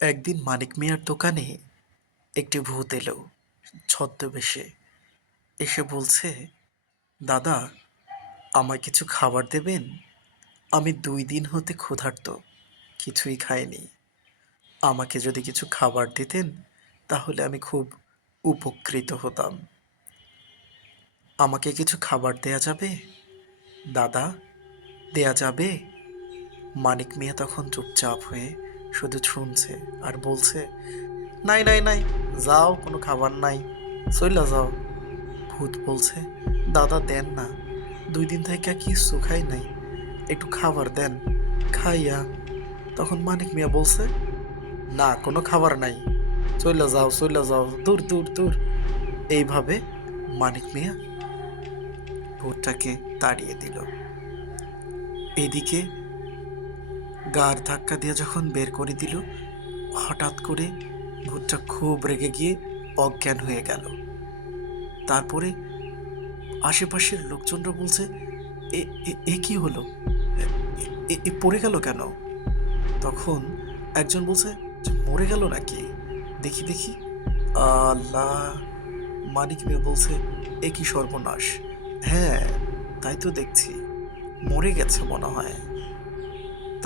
একদিন মানিক মিয়ার দোকানে একটি ভূত এলো ছদ্মবেশে। এসে বলছে, দাদা, আমায় কিছু খাবার দেবেন? আমি 2 দিন হতে ক্ষুধার্ত, কিছুই খাইনি। আমাকে যদি কিছু খাবার দিতেন তাহলে আমি খুব উপকৃত হতাম। আমাকে কিছু খাবার দেয়া যাবে দাদা? দেয়া যাবে? মানিক মিয়া তখন চুপচাপ হয়ে শুধু শুনছে আর বলছে, নাই নাই নাই, যাও, কোনো খাবার নাই, চইলা যাও। ভূত বলছে, দাদা দেন না, 2 দিন থেকে কিচ্ছু খাই নাই, একটু খাবার দেন, খাইয়া। তখন মানিক মিয়া বলছে, না, কোনো খাবার নাই, চইলা যাও, চইলা যাও, দূর দূর দূর। এইভাবে মানিক মিয়া ভূতটাকে তাড়িয়ে দিল। এদিকে গাড় ধাক্কা দিয়ে যখন বের করে দিল, হঠাৎ করে ভূতটা খুব রেগে গিয়ে অজ্ঞান হয়ে গেল। তারপরে আশেপাশের লোকজনরা বলছে, এ এ কি হলো? এ পড়ে গেল কেন? তখন একজন বলছে যে মরে গেল নাকি, দেখি দেখি। আল্লাহ! মানিক মিয়া বলছে, এ কি সর্বনাশ! হ্যাঁ, তাই তো দেখছি, মরে গেছে মনে হয়।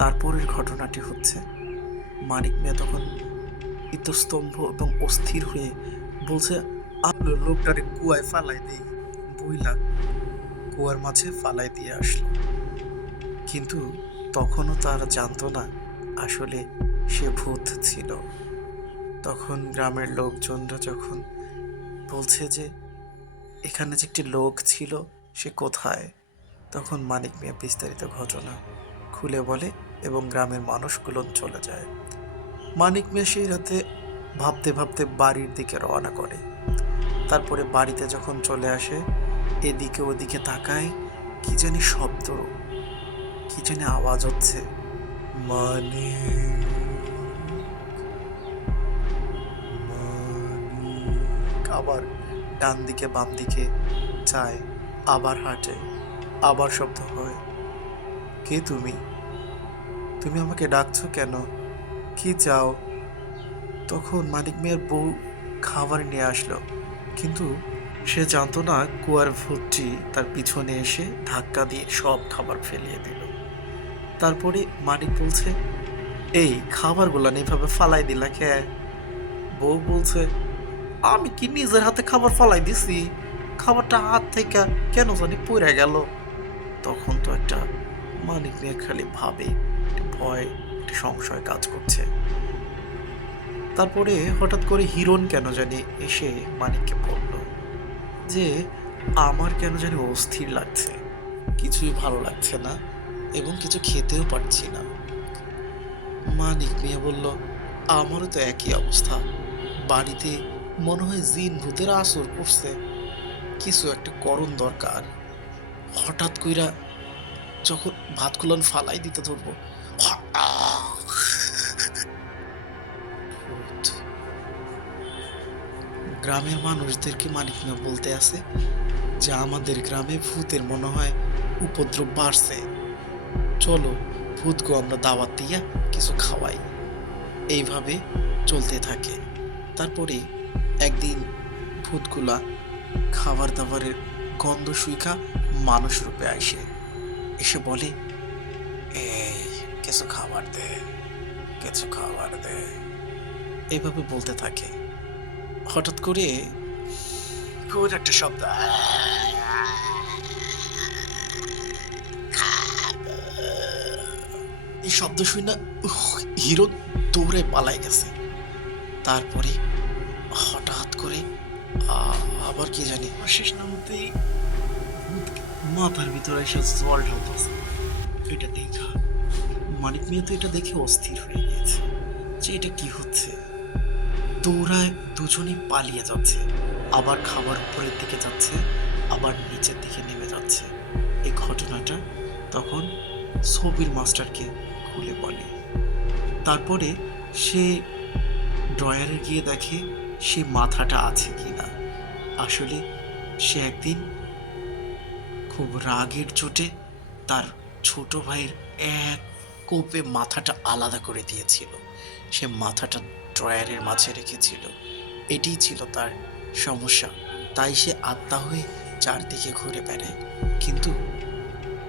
তারপরের ঘটনাটি হচ্ছে, মানিক মিয়া তখন ইতস্তম্ভ এবং অস্থির হয়ে বলছে, লোকটারে কুয়ায় ফালাই দেই, বইলা কুয়ার মাঝে ফালাই দিয়ে আসলো। কিন্তু তখনও তারা জানতো না আসলে সে ভূত ছিল। তখন গ্রামের লোকজনরা যখন বলছে যে এখানে যে একটি লোক ছিল, সে কোথায়, তখন মানিক মিয়া বিস্তারিত ঘটনা খুলে বলে এবং গ্রামের মানুষগুলো চলে যায়। মানিক মিয়া সেই রাতে ভাবতে ভাবতে বাড়ির দিকে রওনা করে। তারপরে বাড়িতে যখন চলে আসে, এদিকে ওদিকে তাকায়, কি জানি শব্দ, কি জানি আওয়াজ হচ্ছে, মানে আবার ডান দিকে বাম দিকে চায়, আবার হাঁটে, আবার শব্দ হয়। কে তুমি? তুমি আমাকে ডাকছো কেন? কি চাও? তখন মানিক মিয়ার বউ খাবার নিয়ে আসলো, কিন্তু সে জানতো না কুয়ার ভূতটি তার পিছনে এসে ধাক্কা দিয়ে সব খাবার ফেলিয়ে দিল। তারপরে মানিক বলছে, এই খাবারগুলো এভাবে ফালাই দিলা কে? বউ বলছে, আমি কি নিজের হাতে খাবার ফালাই দিছি? খাবারটা হাত থেকে কেন জানি পড়ে গেল। তখন তো একটা মানিক মিয়া খালি ভাবে, একটি ভয়, একটি সংশয় কাজ করছে। তারপরে হঠাৎ করে হিরণ কেন জানি এসে মানিককে বলল যে আমার কেন জানি অস্থির লাগছে, কিছুই ভালো লাগছে না এবং কিছু খেতেও পারছি না। মানিক মিয়া বলল, আমারও তো একই অবস্থা, বাড়িতে মনে হয় জিন ভূতের আসর করছে, কিছু একটা করণ দরকার। হঠাৎ কইরা যখন ভাতগুলো ফালাই দিতে ধরবো, ভূত। গ্রামের মানুষদেরকে মানিক মিয়া বলতে আছে যে আমাদের গ্রামে ভূতের মনে হয় উপদ্রব বাড়ছে, চলো ভূতকে আমরা দাওয়াত দিয়া কিছু খাওয়াই। এইভাবে চলতে থাকে। তারপরে একদিন ভূতগুলা খাবার দাবারের গন্ধ শুইখা মানুষ রূপে আসে, এসে বলে, এই কিছু খাবার দে, কিছু খাবার দে, এইভাবে বলতে থাকে। হঠাৎ করে কোন একটা শব্দ, এই শব্দ শুই না, হিরো দৌড়ে পালাই গেছে। তারপরে হঠাৎ করে আবার কি জানি শেষ নামতেই মাথার ভিতরে এসে জল ঢালতেছে। এটা দেখা মানিক মিয়া তো এটা দেখে অস্থির হয়ে গিয়েছে যে এটা কি হচ্ছে। দৌড়ায় দুজনেই পালিয়ে যাচ্ছে, আবার খাবার উপরের দিকে যাচ্ছে, আবার নিচের দিকে নেমে যাচ্ছে। এই ঘটনাটা তখন ছবির মাস্টারকে খুলে বলে। তারপরে সে ড্রয়ারে গিয়ে দেখে সে মাথাটা আছে কিনা। আসলে সে একদিন খুব রাগের চোটে তার ছোট ভাইয়ের এক কোপে মাথাটা আলাদা করে দিয়েছিল। সে মাথাটা ড্রয়ারের মাঝে রেখেছিল। এটিই ছিল তার সমস্যা। তাই সে আত্মা হয়ে চারদিকে ঘুরে বেড়ায়, কিন্তু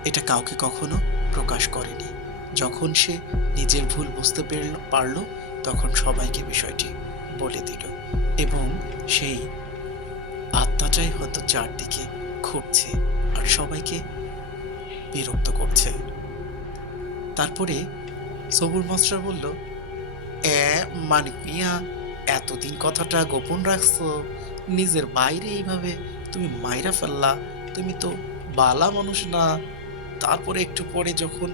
এটা কাউকে কখনো প্রকাশ করেনি। যখন সে নিজের ভুল বুঝতে পারল, তখন সবাইকে বিষয়টি বলে দিল, এবং সেই আত্মাটাই হয়তো চারদিকে ঘুরছে আর সবাইকে বিরক্ত করছে। তারপরে সবুর মাস্টার বলল, মানিক মিয়া, এতদিন কথাটা গোপন রাখছো, নিজের বাইরে এইভাবে তুমি মাইরা ফেললা, তুমি তো বালা মানুষ না। তারপরে একটু পরে যখন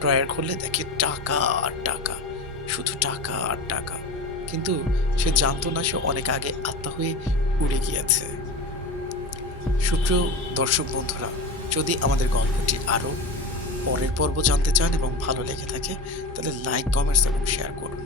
ড্রয়ার খুললে দেখে টাকা আর টাকা, শুধু টাকা আর টাকা। কিন্তু সে জানতো না সে অনেক আগে আত্মা হয়ে উড়ে গিয়েছে। সুপ্রিয় দর্শক বন্ধুরা, যদি আমাদের গল্পটি আরও পরের পর্ব জানতে চান এবং ভালো লেগে থাকে, তাহলে লাইক, কমেন্টস এবং শেয়ার করুন।